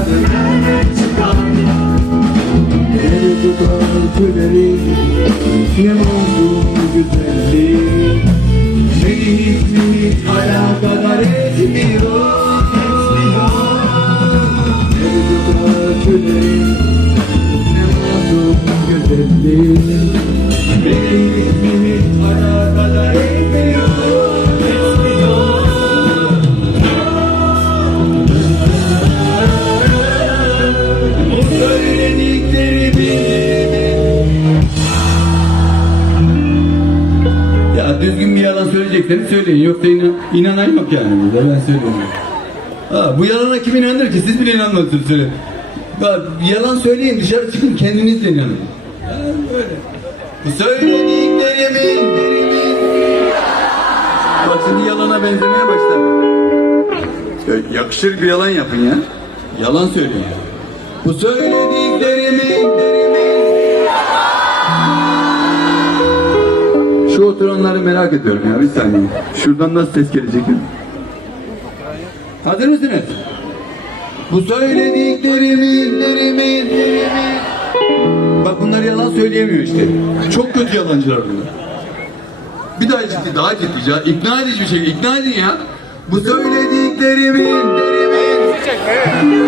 adına çıkan Ne tutar külerim Ne oldu güzellik Beni hiç hiç alakadar etmiyor. Tutar külerim Ne oldu güzellik Beni hiç hiç alakadar etmiyor. Düzgün bir yalan söyleyecekseniz söyleyin. Yoksa inan, inanan yok yani burada ben söylüyorum. Ha, bu yalana kim inanır ki? Siz bile inanmazsınız söyle. Bak yalan söyleyin dışarı çıkın kendiniz de inanın. Ha, böyle. Bu Bak şimdi yalana benzemeye başladı. Ya, yakışır bir yalan yapın ya. Yalan söyleyin. Bu söylediklerimin oturanları merak ediyorum ya bir saniye. Şuradan nasıl ses gelecek? Hazır mısınız? Bu söylediklerimin, lerimin, Bak bunlar yalan söyleyemiyor işte. Çok kötü yalancılar bunlar. Bir daha ciddi, daha ciddi, ya. ikna edici bir şey, ikna edin ya. Bu söylediklerimin, lerimin.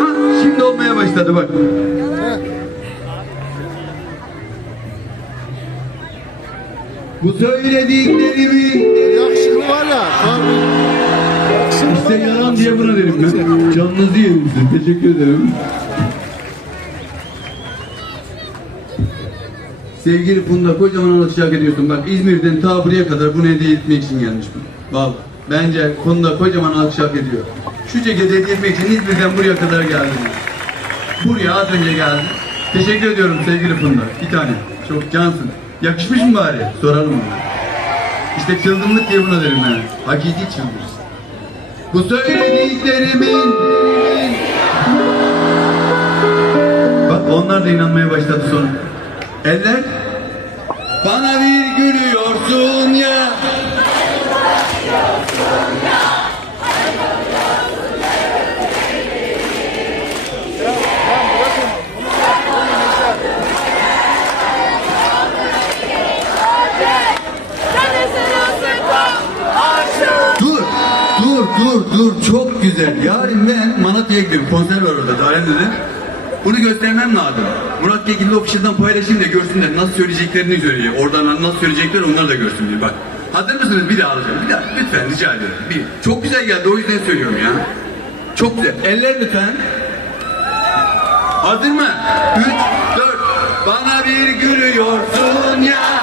Ha, şimdi olmaya başladı bak. Bu söylediklerimin, Yakışıklı var ya. İşte yalan diye buna derim ben. Canınızı yerim size. Teşekkür ederim. Sevgili Funda kocaman alışacak ediyorsun. Bak İzmir'den ta buraya kadar bunu hediye etmek için gelmiş bu. Vallahi. Bence Funda kocaman alışacak ediyor. Şu ceketi hediye etmek için İzmir'den buraya kadar geldim. Buraya az önce geldim. Teşekkür ediyorum sevgili Funda. Bir tane. Çok cansın. Yakışmış mı bari? Soralım onu. İşte çılgınlık diye buna derim ben. Hakiki çılgın. Bu söylediklerimin Bak onlar da inanmaya başladı sonra. Eller Bana bir gülüyorsun ya Dur, dur, dur. Çok güzel. Yarın ben Malatya'ya gidiyorum. Konser var orada, Darende'de. Bunu göstermem lazım. Murat Kekilli Official'dan paylaşayım da görsünler nasıl söyleyeceklerini söyleyeyim. Oradan nasıl söyleyecekler onlar da görsün diye. Bak. Hazır mısınız? Bir daha alacağım. Bir daha. Lütfen rica ediyorum. Bir. Çok güzel geldi. O yüzden söylüyorum ya. Çok güzel. Eller lütfen. Hazır mı? Üç, dört. Bana bir gülüyorsun ya.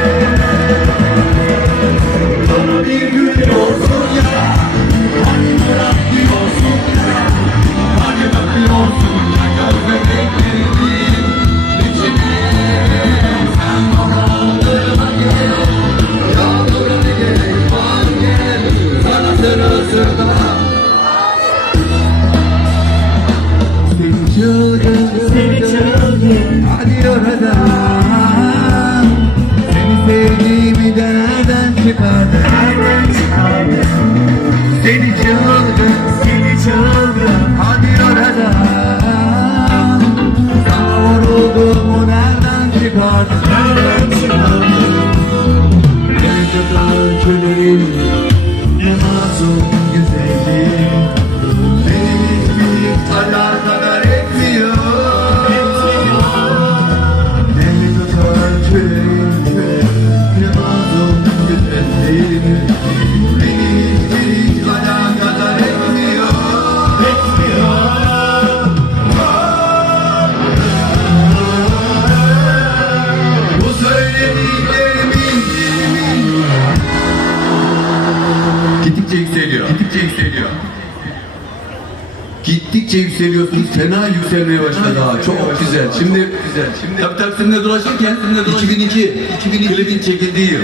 Gittikçe yükseliyorsunuz. Fena yükselmeye başladı ha. Çok güzel. Şimdi güzel. Şimdi tabii Taksim'de dolaşırken 2002 2002 klibin çekildiği yıl.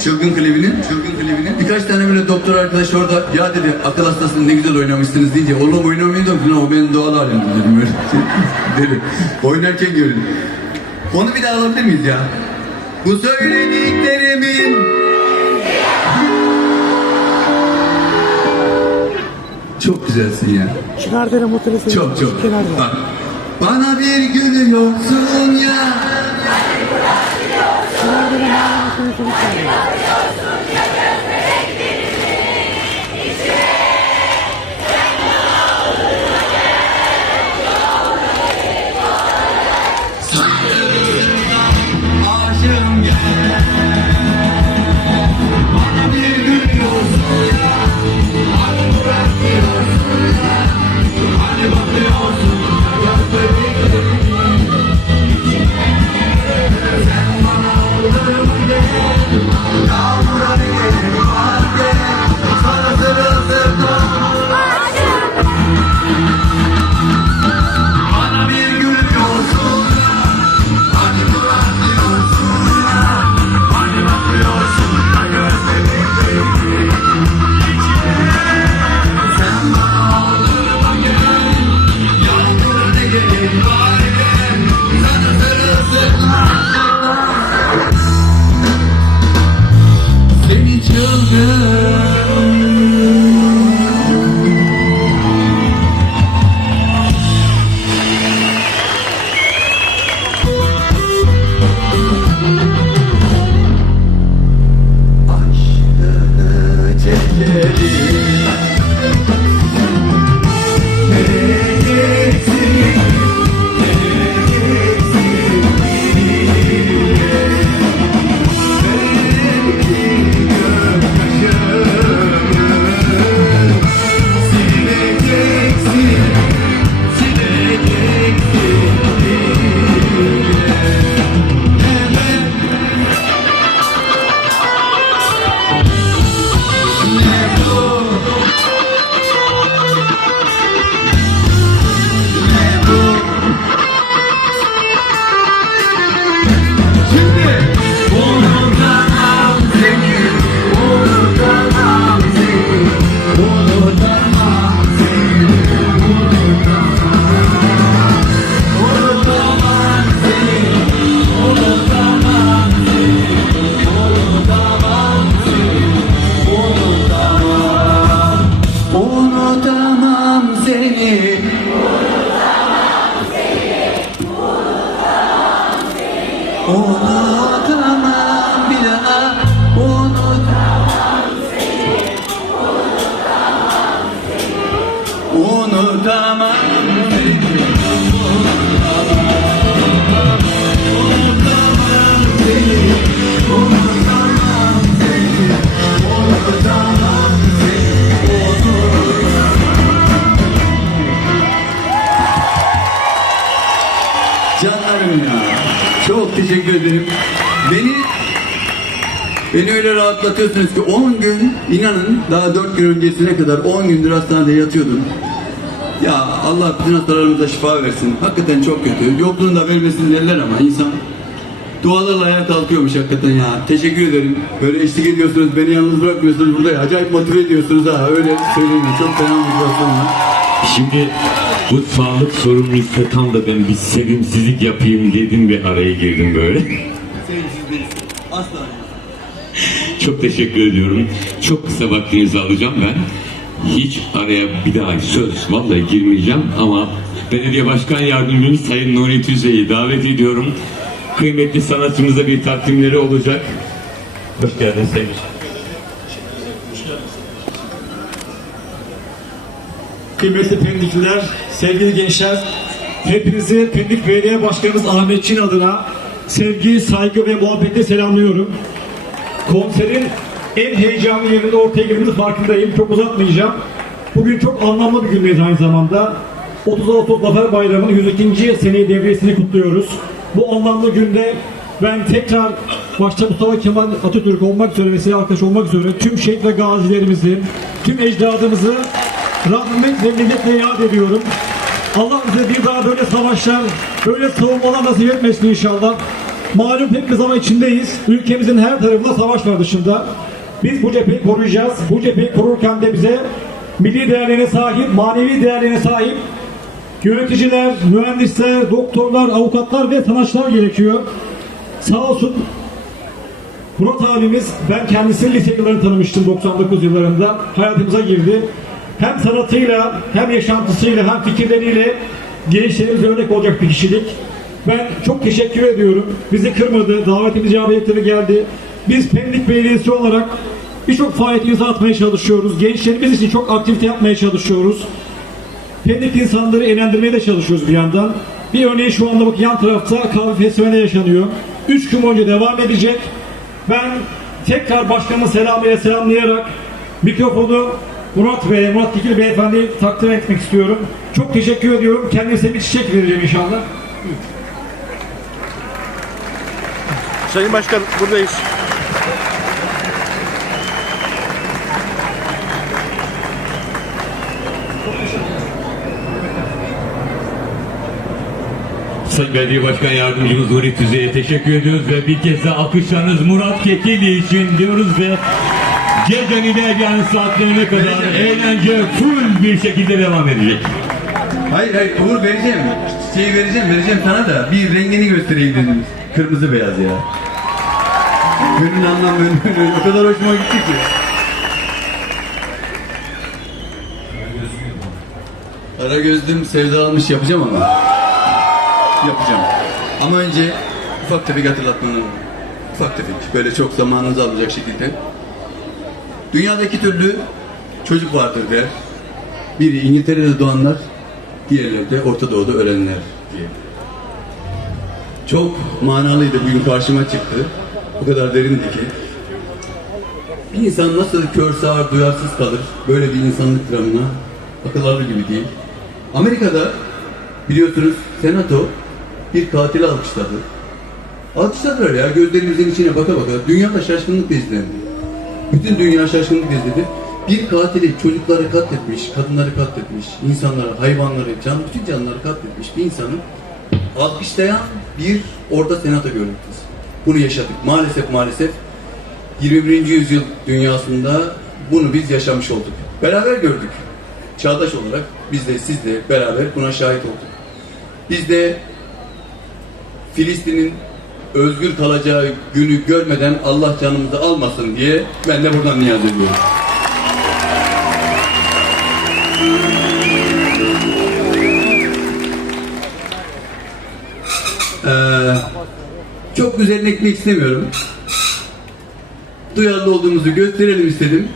Çılgın klibinin, çılgın klibinin. Birkaç tane böyle doktor arkadaş orada ya dedi akıl hastasını ne güzel oynamışsınız deyince oğlum oynamıyordum falan o benim doğal halimdi dedim öyle. Oynarken görün. Onu bir daha alabilir miyiz ya? Bu söylediklerimin güzelsin ya. Çıkardığını mutlu Çok çok. Kenarda. Bak. Bana bir gülüyorsun ya. Çıkardığını mutlu çıkardı. Aşığım good. Çok teşekkür ederim. Beni Beni öyle rahatlatıyorsunuz ki 10 gün inanın daha 4 gün öncesine kadar 10 gündür hastanede yatıyordum. Ya Allah bütün hastalarımıza şifa versin. Hakikaten çok kötü. Yokluğunu da vermesin derler ama insan dualarla ayağa kalkıyormuş hakikaten ya. Teşekkür ederim. Böyle eşlik ediyorsunuz. Beni yalnız bırakmıyorsunuz burada. Acayip motive ediyorsunuz ha. Öyle söyleyeyim. Çok fena motivasyon. Şimdi bu sağlık sorumluysa tam da ben bir sevimsizlik yapayım dedim ve araya girdim böyle. Asla. Çok teşekkür ediyorum. Çok kısa vaktinizi alacağım ben. Hiç araya bir daha söz vallahi girmeyeceğim ama belediye başkan yardımcımız Sayın Nuri Tüze'yi davet ediyorum. Kıymetli sanatçımıza bir takdimleri olacak. Hoş geldiniz Sayın. Kıymetli Pendikliler, sevgili gençler, hepinizi Pendik Belediye Başkanımız Ahmet Çin adına sevgi, saygı ve muhabbetle selamlıyorum. Konserin en heyecanlı yerinde ortaya girdiğimiz farkındayım. Çok uzatmayacağım. Bugün çok anlamlı bir gündeyiz aynı zamanda. 30 Ağustos Zafer Bayramı'nın 102. seneyi devriyesini kutluyoruz. Bu anlamlı günde ben tekrar başta Mustafa Kemal Atatürk olmak üzere ve arkadaş olmak üzere tüm şehit ve gazilerimizi, tüm ecdadımızı rahmet ve minnetle yad ediyorum. Allah bize bir daha böyle savaşlar, böyle savunmalar nasip etmesin inşallah. Malum hepimiz ama içindeyiz. Ülkemizin her tarafında savaş var dışında. Biz bu cepheyi koruyacağız. Bu cepheyi korurken de bize milli değerlerine sahip, manevi değerlerine sahip Yöneticiler, mühendisler, doktorlar, avukatlar ve sanatçılar gerekiyor. Sağ olsun Murat abimiz, ben kendisini lise yıllarını tanımıştım 99 yıllarında. Hayatımıza girdi. Hem sanatıyla, hem yaşantısıyla, hem fikirleriyle gençlerimize örnek olacak bir kişilik. Ben çok teşekkür ediyorum. Bizi kırmadı, davetimiz icabetleri geldi. Biz Pendik Belediyesi olarak birçok faaliyetimizi atmaya çalışıyoruz. Gençlerimiz için çok aktivite yapmaya çalışıyoruz. Pendik insanları eğlendirmeye de çalışıyoruz bir yandan. Bir örneği şu anda bak yan tarafta kahve festivali yaşanıyor. Üç gün boyunca devam edecek. Ben tekrar başkanımın selamıyla selamlayarak mikrofonu Murat Bey, Murat Dikil Beyefendi'yi takdir etmek istiyorum. Çok teşekkür ediyorum. Kendisine bir çiçek vereceğim inşallah. Sayın Başkan buradayız. Sayın Belediye Başkan Yardımcımız Nuri Tüze'ye teşekkür ediyoruz ve bir kez daha alkışlarınız Murat Kekili için diyoruz ve gecenin ilerleyen saatlerine kadar eğlence full bir şekilde devam edecek. Hayır hayır Uğur vereceğim. Çiçeği vereceğim vereceğim sana da bir rengini göstereyim dedim. Kırmızı beyaz ya. Gönül anlam gönül o kadar hoşuma gitti ki. Ara gözlüm sevda almış yapacağım ama. Yapacağım. Ama önce ufak tefek hatırlatmanı ufak tefek böyle çok zamanınızı alacak şekilde. Dünyada iki türlü çocuk vardır der. Biri İngiltere'de doğanlar, diğerleri de Orta Doğu'da ölenler diye. Çok manalıydı bugün karşıma çıktı. O kadar derindi ki. Bir insan nasıl kör sağır duyarsız kalır böyle bir insanlık dramına akıl gibi değil. Amerika'da biliyorsunuz senato bir katili alkışladı. Alkışladılar ya gözlerimizin içine baka baka. Dünya da şaşkınlıkla izlendi. Bütün dünya şaşkınlık izledi. Bir katili çocukları katletmiş, kadınları katletmiş, insanları, hayvanları, can, bütün canlıları katletmiş bir insanı alkışlayan bir orada senato görüntüsü. Bunu yaşadık. Maalesef maalesef 21. yüzyıl dünyasında bunu biz yaşamış olduk. Beraber gördük. Çağdaş olarak biz de siz de beraber buna şahit olduk. Biz de Filistin'in özgür kalacağı günü görmeden Allah canımızı almasın diye ben de buradan niyaz ediyorum. Ee, çok üzerine gitmek istemiyorum. Duyarlı olduğumuzu gösterelim istedim.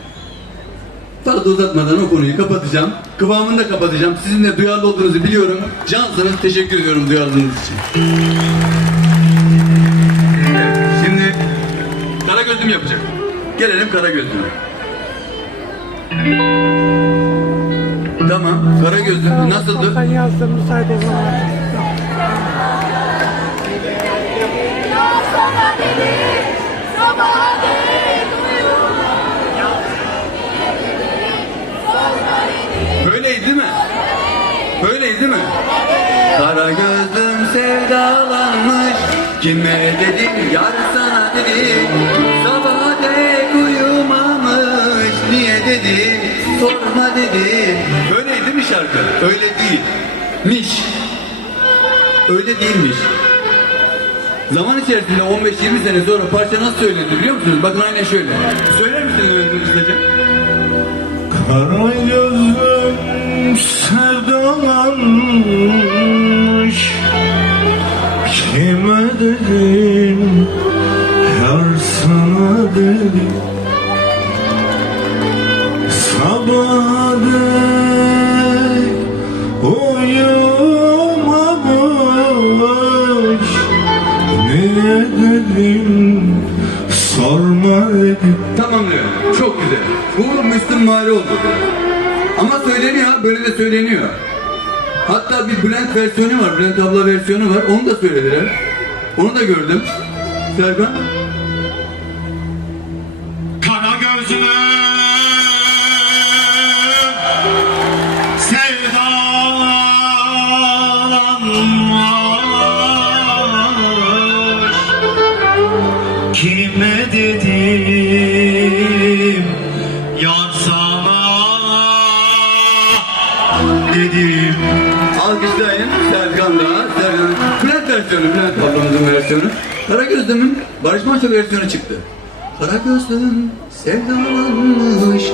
Fazla uzatmadan o konuyu kapatacağım. Kıvamını da kapatacağım. Sizin de duyarlı olduğunuzu biliyorum. Cansınız. Teşekkür ediyorum duyarlılığınız için. Gözlüm yapacak. Gelelim kara gözlüme. Tamam. Kara gözlüm nasıldı? Ben yazdım dedi, Böyleydi değil mi? Böyleydi değil mi? Kara gözlüm sevdalanmış Kime dedim yar sana dedim sorma dedi Böyleydi mi şarkı? Öyle değil Miş Öyle değilmiş Zaman içerisinde 15-20 sene sonra parça nasıl söylenir biliyor musunuz? Bakın aynen şöyle. Söyler misiniz Mehmet Ustacığım? Kara gözlüm sevdalanmış Kime dedim Yar sana dedim Sabaha dek uyumamış Niye dedim Sorma dedim Tamam diyor. Çok güzel. Bu Müslüm mali oldu. Ama söyleniyor, böyle de söyleniyor. Hatta bir Bülent versiyonu var, Bülent abla versiyonu var. Onu da söylediler. Onu da gördüm. Serkan. Versiyonu, Bülent ablamızın versiyonu. Karagözlüm'ün Barış Manço versiyonu çıktı. Karagözlüm sevdalanmış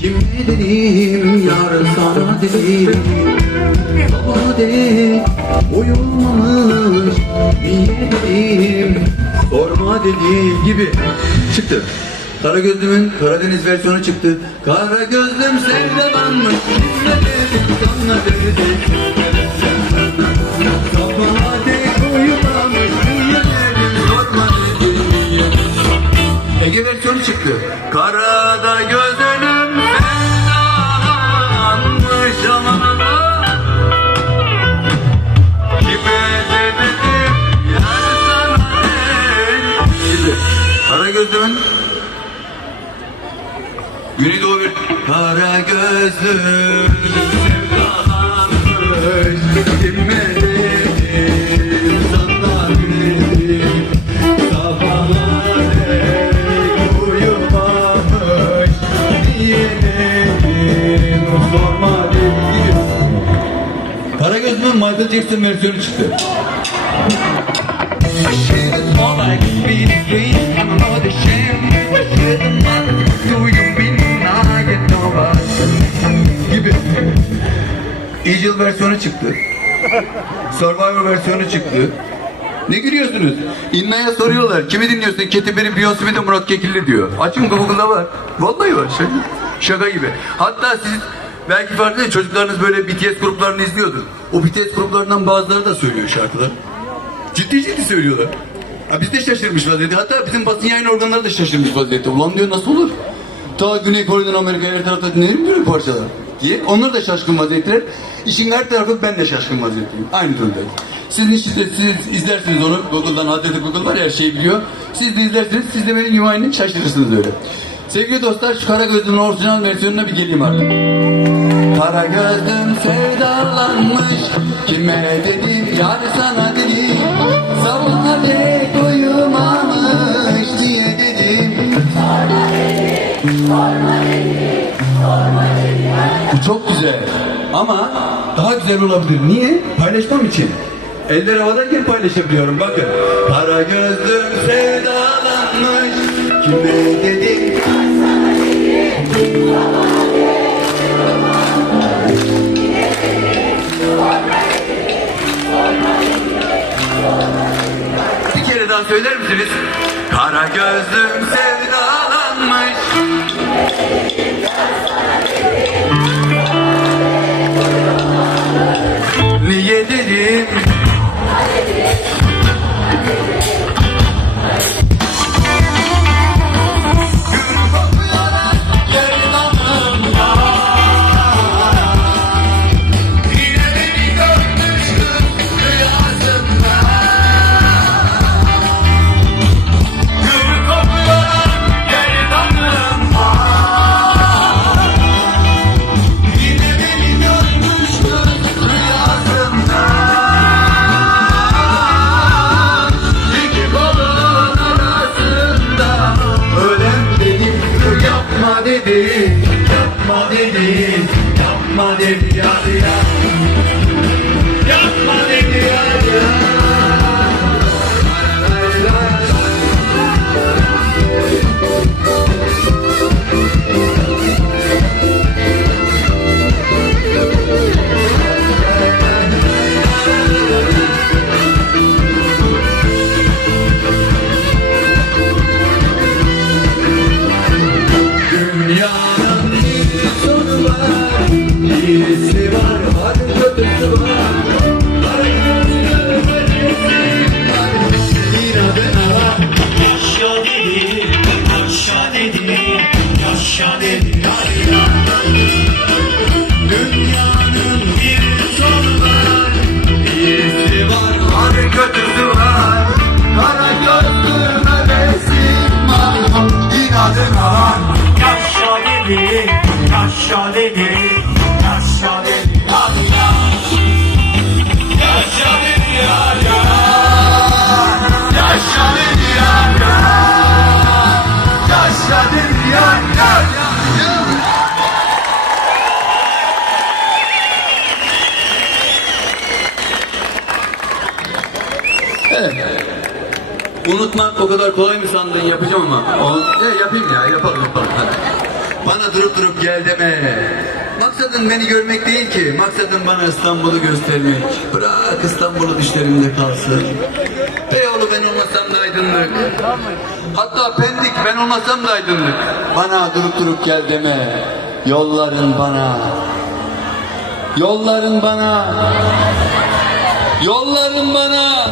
Kime dedim yar sana dedim Sabaha dek uyumamış Niye dedim sorma dedim gibi çıktı. Karagözlüm'ün Karadeniz versiyonu çıktı. Karagözlüm sevdalanmış dedim sana dedim Ege versiyonu çıktı. Karada gözünüm sevdalanmış aman. Kime dedim yar sana. Şimdi Kara gözlümün Güneydoğu bir Kara gözlüm Jackson versiyonu çıktı. gibi. Eagle versiyonu çıktı. Survivor versiyonu çıktı. Ne gülüyorsunuz? İnna'ya soruyorlar. Kimi dinliyorsun? Katy Perry, Beyoncé mi de Murat Kekilli diyor. Açın Google'da var. Vallahi var. Şaka, şaka gibi. Hatta siz belki farklı değil, çocuklarınız böyle BTS gruplarını izliyordur. O BTS gruplarından bazıları da söylüyor şarkılar. Ciddi ciddi söylüyorlar. Ha biz de şaşırmış vaziyette. Hatta bizim basın yayın organları da şaşırmış vaziyette. Ulan diyor nasıl olur? Ta Güney Kore'den Amerika'ya her tarafta dinlenir böyle parçalar? Diye. Onlar da şaşkın vaziyetteler. İşin her tarafı ben de şaşkın vaziyetteyim. Aynı durumdayım. Siz, işte, siz izlersiniz onu. Google'dan Hazreti Google var ya her şeyi biliyor. Siz de izlersiniz. Siz de benim gibi şaşırırsınız öyle. Sevgili dostlar şu Karagözlü'nün orijinal versiyonuna bir geleyim artık. Kara gözlüm sevdalanmış Kime dedim yar sana dedim Sabaha dek uyumamış diye dedim Bu çok güzel ama daha güzel olabilir. Niye? Paylaşmam için. Eller havadayken paylaşabiliyorum. Bakın. Kara gözlüm sevdalanmış Kime dedim Bir kere daha söyler misiniz? Kara gözlüm sevdalanmış. Niye dedim? kadar kolay mı sandın yapacağım ama. O, ya yapayım ya yapalım yapalım. Bana durup durup gel deme. Maksadın beni görmek değil ki. Maksadın bana İstanbul'u göstermek. Bırak İstanbul'u düşlerimde kalsın. Beyoğlu ben olmasam da aydınlık. Hatta Pendik ben olmasam da aydınlık. Bana durup durup gel deme. Yolların bana. Yolların bana. Yolların bana.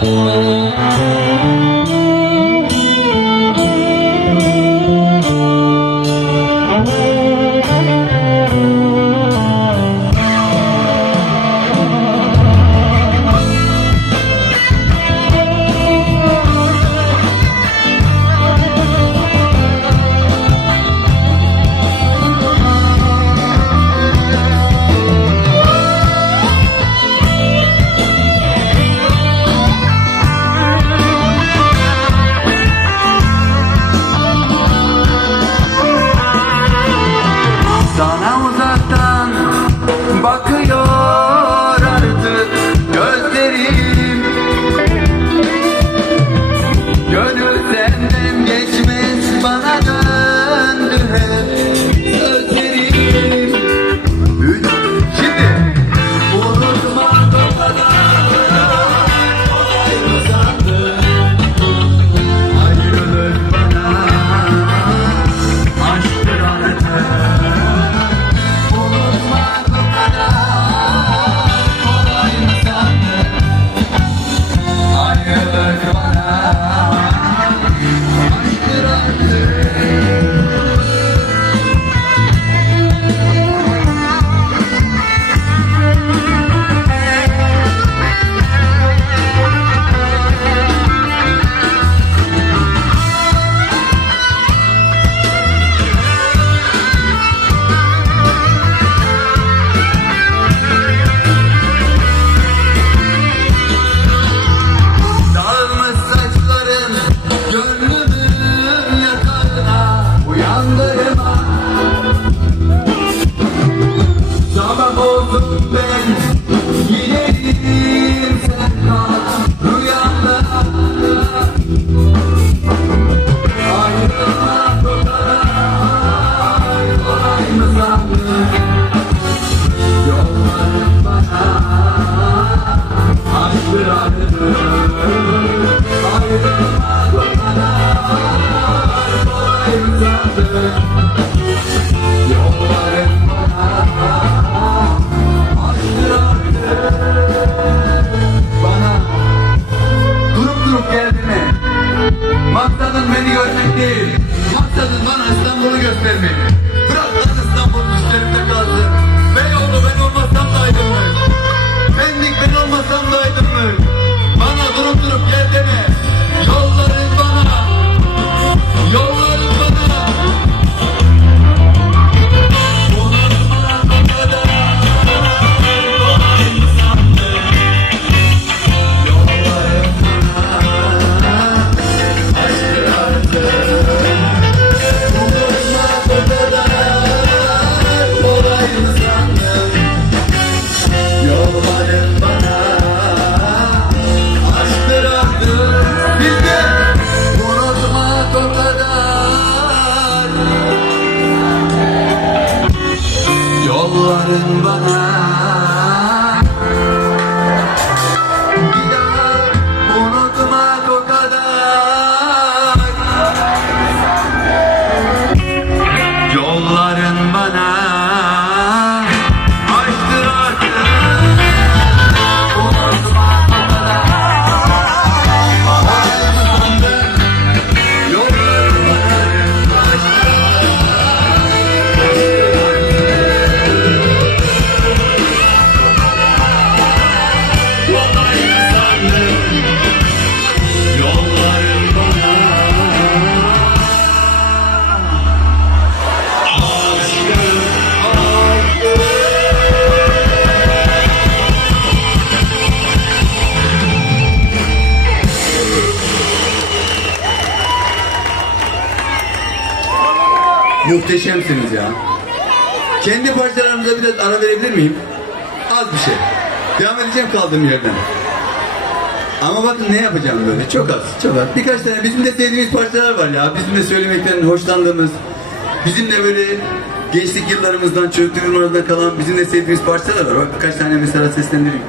Muhteşemsiniz ya. Kendi parçalarımıza biraz ara verebilir miyim? Az bir şey. Devam edeceğim kaldığım yerden. Ama bakın ne yapacağım böyle. Çok az, çok az. Birkaç tane bizim de sevdiğimiz parçalar var ya. Bizim de söylemekten hoşlandığımız, bizim de böyle gençlik yıllarımızdan, çocukluk yıllarımızdan kalan bizim de sevdiğimiz parçalar var. Bak birkaç tane mesela seslendireyim.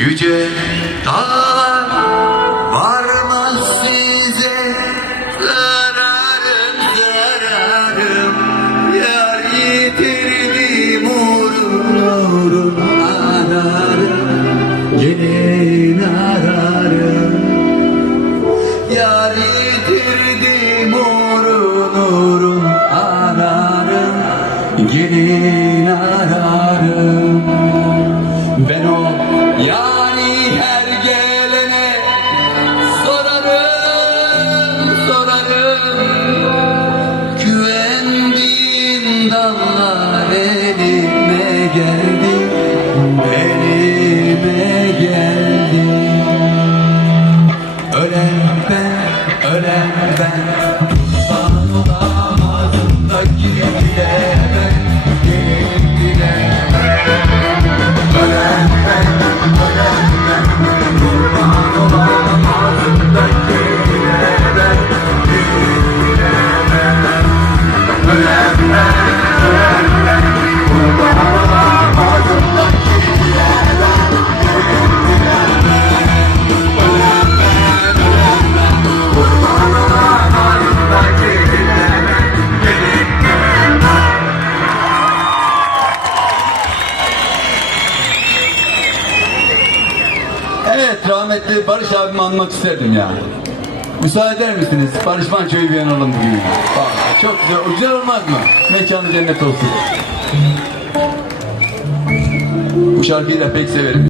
遇见他。Ölen ben, anmak isterdim ya. Müsaade eder misiniz? Barış Manço'yu bir analım bugün. Bak, çok güzel. Güzel olmaz mı? Mekanı cennet olsun. Bu şarkıyı da pek severim.